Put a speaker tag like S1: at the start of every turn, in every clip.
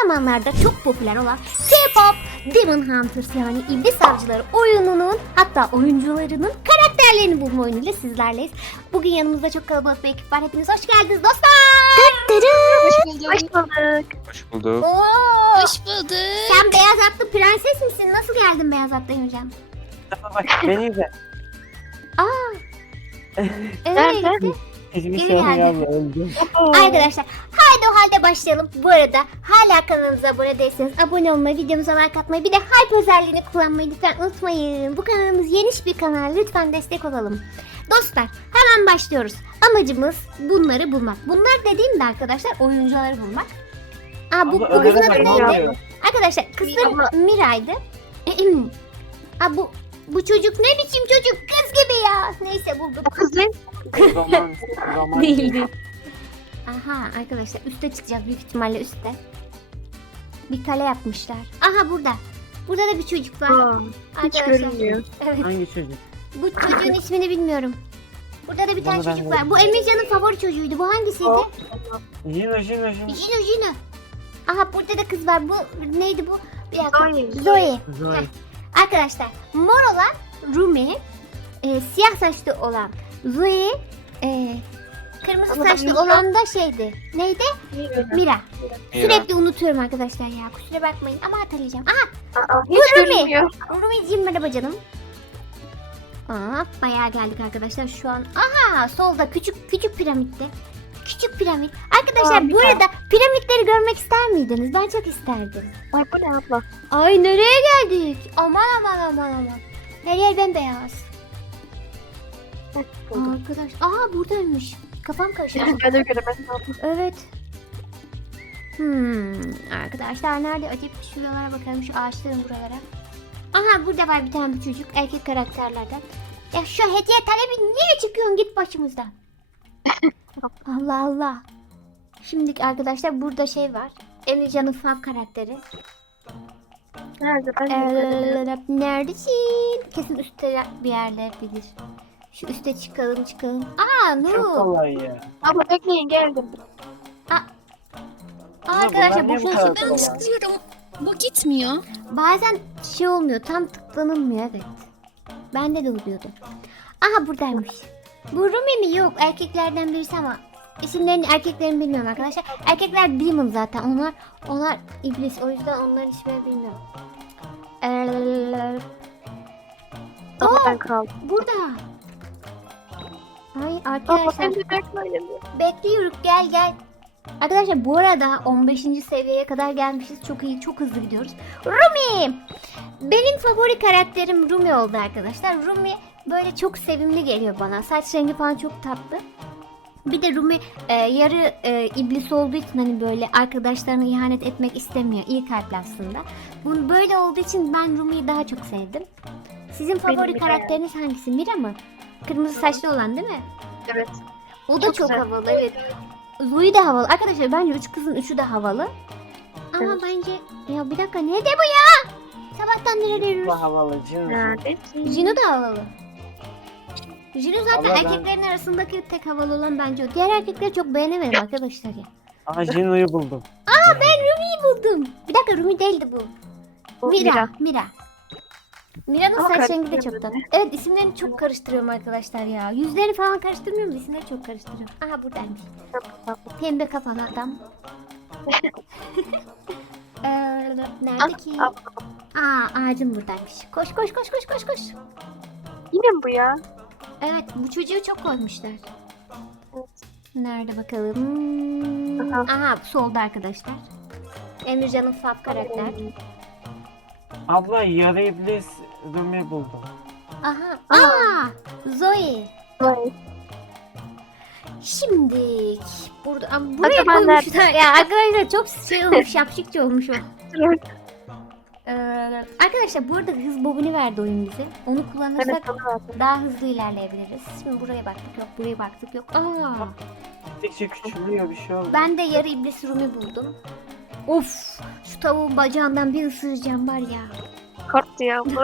S1: zamanlarda çok popüler olan K-pop Demon Hunters yani İblis Avcıları oyununun hatta oyuncularının karakterlerini bulma oyunuyla sizlerleyiz. Bugün yanımızda çok kalabalık bir ekip var. Hepiniz hoş geldiniz dostlar.
S2: Hoş bulduk.
S3: Hoş bulduk.
S2: Hoş bulduk.
S1: Oo,
S3: Hoş bulduk.
S1: sen beyaz atlı prenses misin? Nasıl geldin beyaz atlı Emircan?
S4: Bak beni izle.
S1: Evet.
S4: Hiçbir
S1: Geri
S4: şey
S1: geldi.
S4: gelmiyor.
S1: Arkadaşlar haydi o halde başlayalım. Bu arada hala kanalımıza abone değilseniz abone olmayı, videomuza like atmayı bir de hype özelliğini kullanmayı lütfen unutmayın. Bu kanalımız yeniş bir kanal. Lütfen destek olalım. Dostlar hemen başlıyoruz. Amacımız bunları bulmak. Bunlar dediğimde arkadaşlar oyuncuları bulmak. Bu
S4: Abla,
S1: kızın
S4: öyle
S1: adı
S4: deme,
S1: neydi?
S4: yok.
S1: Arkadaşlar kızım Mira'ydı. Bu çocuk ne biçim çocuk? Kız gibi ya. Neyse bulduk.
S3: Kızım.
S4: Roman
S1: Değildi. Aha arkadaşlar üste çıkacağız büyük ihtimalle üstte. Bir kale yapmışlar. Aha burada. Burada da bir çocuk var.
S3: Hiç
S1: Arkadaşlar.
S3: görünmüyor.
S1: Evet.
S4: Hangi çocuk?
S1: Bu çocuğun ismini bilmiyorum. Burada da bir tane
S4: Bunu ben
S1: çocuk
S4: de
S1: var. Bu Emircan'ın favori çocuğuydu. Bu hangisiydi?
S4: Jino.
S1: Jino. Aha burada da kız var. Bu neydi bu? Bir dakika.
S3: Zoe.
S1: Zoe.
S4: Zoe.
S1: Arkadaşlar mor olan Rumi, siyah saçlı olan Zoe, kırmızı
S3: Ama
S1: saçlı
S3: Mira.
S1: olan da şeydi. Neydi? Mira. Sürekli unutuyorum arkadaşlar ya. Kusura bakmayın ama hatırlayacağım. Aha
S3: Hiç
S1: Rumi.
S3: görünmüyor.
S1: Rumi'ciğim merhaba canım. Bayağı geldik arkadaşlar şu an. Aha solda küçük piramitte. Küçük piramit. Arkadaşlar bu arada piramitleri görmek ister miydiniz? Ben çok isterdim.
S3: Ay bu ne abla?
S1: Ay nereye geldik? Aman. Her yer bembeyaz. Arkadaş. Buradaymış. Kafam karıştı.
S3: Ben de göremedim abla.
S1: Evet. Arkadaşlar nerede? Acaba şuralara bakalım. Şu ağaçların buralara. Aha burada var bir tane bir çocuk. Erkek karakterlerden. Ya şu hediye talebi niye çıkıyorsun? Git başımızdan. Allah Allah. Şimdi arkadaşlar burada şey var. Emircan'ın fav karakteri.
S3: Nerede? Ben de göremedim.
S1: Neredesin? Kesin üstte bir yerlerdedir. Şu üste çıkalım.
S4: Çok
S1: Nur.
S4: kolay ya.
S3: Abla bekleyin geldim.
S1: Arkadaşlar
S4: bunlar niye bu
S1: boşuna
S4: kadar
S1: çıkıyor.
S4: kolay?
S3: Tıklıyorum. Bu gitmiyor.
S1: Bazen şey olmuyor. Tam tıklanılmıyor evet. Bende de oluyordu. Aha buradaymış. Bu Rumi mi? Yok erkeklerden birisi ama isimlerini erkeklerini bilmiyorum arkadaşlar. Erkekler Demon zaten. Onlar iblis. O yüzden onların isimlerini bilmiyorum.
S3: Abla ben kaldım.
S1: Burada. Ay
S3: Abla
S1: arkadaşlar
S3: sen de bekleyin.
S1: bekliyoruz gel. Arkadaşlar bu arada 15. seviyeye kadar gelmişiz. Çok iyi, çok hızlı gidiyoruz. Rumi! Benim favori karakterim Rumi oldu arkadaşlar. Rumi böyle çok sevimli geliyor bana. Saç rengi falan çok tatlı. Bir de Rumi yarı iblis olduğu için hani böyle arkadaşlarına ihanet etmek istemiyor. İyi kalpli aslında. Bunun böyle olduğu için ben Rumi'yi daha çok sevdim. Sizin favori
S3: Mira.
S1: karakteriniz hangisi? Mira mı? Kırmızı saçlı olan değil mi?
S3: Evet.
S1: O da
S3: Çok
S1: çok
S3: güzel.
S1: havalı evet. Zoe de havalı. Arkadaşlar bence üç kızın üçü de havalı. Ama
S3: Evet.
S1: bence ya bir dakika ne de bu ya? Sabahtan beri
S4: Bu
S1: arıyoruz.
S4: havalı Jino.
S3: Neredesin?
S1: Jino da havalı. Jino zaten
S4: Ama ben-
S1: erkeklerin arasındaki tek havalı olan bence o. Diğer erkekleri çok beğenemedim arkadaşlar ya.
S4: Aha Jino'yu buldum.
S1: Ben Rumi'yi buldum. Bir dakika Rumi değildi bu.
S3: Bu
S1: Mira.
S3: Mira.
S1: Mira'nın
S3: Ama
S1: saç rengi de çok
S3: karıştırıyorum
S1: tatlı. Evet isimlerini çok karıştırıyorum arkadaşlar ya. Yüzlerini falan karıştırmıyorum da isimleri çok karıştırıyorum. Aha buradaymış. Pembe kafalı adam. Nerede ki? Ağacın buradaymış. Koş.
S3: Yine mi bu ya?
S1: Evet bu çocuğu çok koymuşlar. Nerede bakalım? Aha solda arkadaşlar. Emircan'ın fav karakter.
S4: Abla yarı iblis Rumi buldum.
S1: Aha. Zoe.
S3: Vay.
S1: Şimdi buraya
S3: Acaba
S1: koymuşlar. Ya arkadaşlar çok şey olmuş, yapışıkça olmuş o. Arkadaşlar burada hız bobini verdi oyun bize. Onu kullanırsak
S3: Evet bana verdi.
S1: daha hızlı ilerleyebiliriz. Şimdi buraya baktık yok, buraya baktık yok.
S4: Gittikçe küçülüyor bir şey oldu.
S1: Ben de yarı iblis Rumi buldum. Of, şu tavuğun bacağından bir ısıracağım var ya.
S3: Korktu ya bu.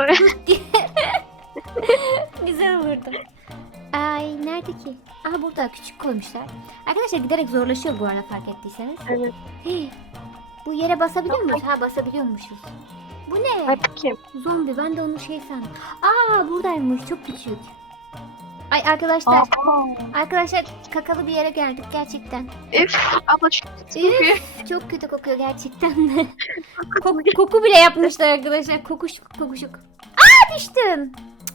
S1: Güzel vurdu. Ay nerede ki? Aha burada küçük koymuşlar. Arkadaşlar giderek zorlaşıyor bu arada fark ettiyseniz.
S3: Evet.
S1: Hii. Bu yere basabiliyor muyuz? Ha, basabiliyormuşuz. Bu ne?
S3: Ay bu kim?
S1: Zombi. Ben de onu şey sandım. Aa, buradaymış. Çok küçük. Ay arkadaşlar. Arkadaşlar kakalı bir yere geldik gerçekten.
S3: Üf abla çok kokuyor.
S1: Çok kötü kokuyor gerçekten de. Koku bile yapmışlar arkadaşlar. Kokuşuk. Aa, düştüm.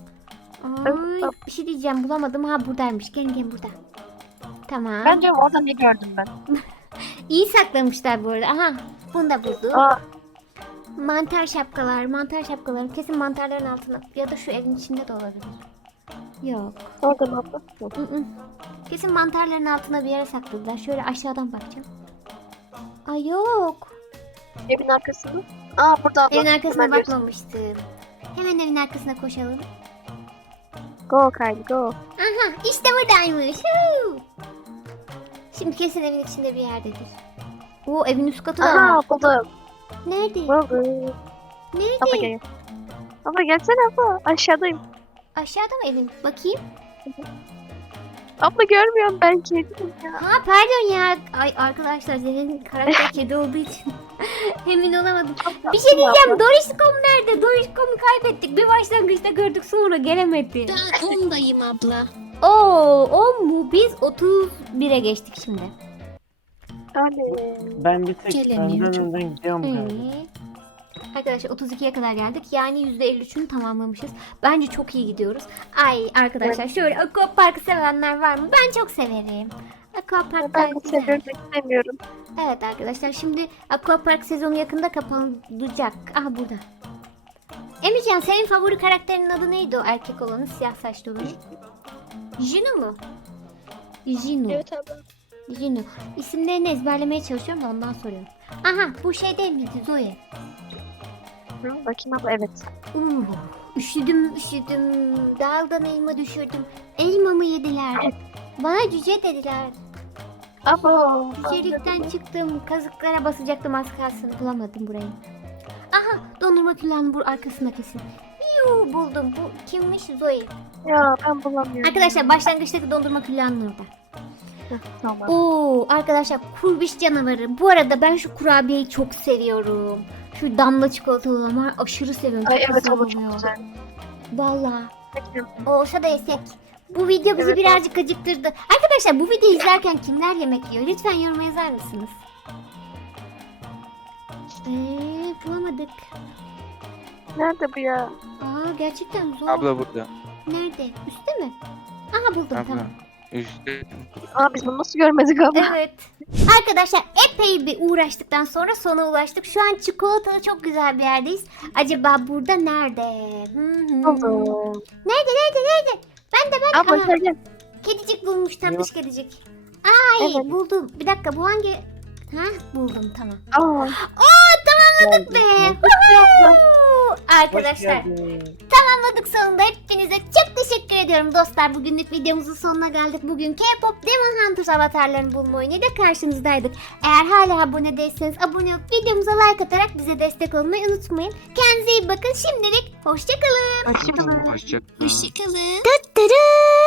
S1: Ay, bir şey diyeceğim, bulamadım. Ha, buradaymış. Gelin burada. Tamam.
S2: Bence orada ne gördüm ben?
S1: İyi saklamışlar bu arada. Aha, bunu da buldum.
S3: Aa,
S1: Mantar şapkalar. Kesin mantarların altına ya da şu evin içinde de olabilir. Yok.
S3: orada mı abla?
S1: ı-ı. Kesin mantarların altına bir yere sakladılar. Şöyle aşağıdan bakacağım. Ay yok.
S3: Evin arkasında. Aa burada abla.
S1: Evin arkasına
S3: Hemen görürsün.
S1: bakmamıştım. Hemen evin arkasına koşalım.
S3: Go Kylie go.
S1: Aha, işte buradaymış. Huu. Şimdi kesin evin içinde bir yerdedir. Oo, evin üst katı da
S3: Aha
S1: var.
S3: buldum.
S1: Nerede?
S3: Buldum. Abla
S1: Nerede?
S3: gel. Abla gelsene abla. Aşağıdayım.
S1: Aşağıda mı evin? Bakayım.
S3: Abla görmüyorum ben kedim ya.
S1: Ha, pardon ya. Ay arkadaşlar, senin karakter kedi olduğu için emin olamadım. Bir şey diyeceğim. Dorişkom nerede? Dorişkom'u kaybettik. Bir başlangıçta gördük, sonra gelemedi.
S2: Ben ondayım abla.
S1: Oo, 10 mu? Biz 31'e geçtik şimdi.
S3: Hani.
S4: Ben bir tek
S2: Gelemiyor.
S4: önden gidiyorum galiba.
S1: Arkadaşlar 32'ye kadar geldik. Yani %53'ünü tamamlamışız. Bence çok iyi gidiyoruz. Ay arkadaşlar, şöyle aquaparkı sevenler var mı? Ben çok severim. Aquapark
S3: Ben de
S1: güzel.
S3: seviyorum istemiyorum.
S1: Evet arkadaşlar, şimdi aquapark sezonu yakında kapanacak. Aha, burada. Emircan, senin favori karakterinin adı neydi, o erkek olanı, siyah saçlı olanı? Jinu mu? Jinu.
S3: Evet abla.
S1: Jinu. İsimlerini ezberlemeye çalışıyorum da ondan soruyorum. Aha, bu şey değil miydi, Zoe?
S3: Hı, bakayım abla evet.
S1: Üşüdüm. Daldan elma düşürdüm. Elmamı yediler. Bana cüce dediler.
S3: Abla.
S1: Cücelikten çıktım. Kazıklara basacaktım, az kalsın. Bulamadım burayı. Aha, dondurma külahının bu arkasında kesin. Yuu, buldum. Bu kimmiş? Zoe.
S3: Ya ben bulamıyorum.
S1: Arkadaşlar başlangıçtaki dondurma külahının orada.
S3: Hı, tamam.
S1: Oo, arkadaşlar kurbiş canavarı. Bu arada ben şu kurabiyeyi çok seviyorum. Şu damla çikolatalı olan var. Aşırı seviyorum.
S3: Ay
S1: Çok
S3: evet
S1: güzel
S3: abla çok
S1: oluyor.
S3: güzel.
S1: Vallahi.
S3: Peki.
S1: Olsa da yesek. Bu video bizi
S3: Evet,
S1: birazcık acıktırdı. Arkadaşlar, bu videoyu izlerken kimler yemek yiyor? Lütfen yoruma yazar mısınız? Bulamadık.
S3: Nerede bu ya?
S1: Aa, gerçekten zor.
S5: Abla burada.
S1: Nerede? Üstte mi? Aha, buldum,
S5: Abla.
S1: tamam.
S5: Üstte.
S3: Aa biz bunu nasıl görmedik abla?
S1: Evet. Arkadaşlar, epey bir uğraştıktan sonra sona ulaştık. Şu an çikolatalı çok güzel bir yerdeyiz. Acaba burada nerede?
S3: Buldum.
S1: Nerede? Ben
S3: Abla
S1: Aha,
S3: söyle.
S1: kedicik bulmuş, tatlış
S4: Yok.
S1: kedicik. Ay,
S3: Evet.
S1: buldum. Bir dakika, bu hangi? Ha, buldum, tamam.
S3: Aa.
S1: Tamamladık be. Woohoo!
S4: Hoş
S1: Arkadaşlar,
S4: geldin.
S1: tamamladık sonunda. Hepinize çok teşekkür ediyorum dostlar. Bugünlük videomuzun sonuna geldik. Bugün K-pop Demon Hunters avatarlarını bulma oyunuyla karşınızdaydık. Eğer hala abone değilseniz abone olup videomuza like atarak bize destek olmayı unutmayın. Kendinize iyi bakın. Şimdilik hoşçakalın.
S3: Hoşçakalın.
S5: Hoşçakalın.
S2: Hoşçakalın.
S1: Tırı.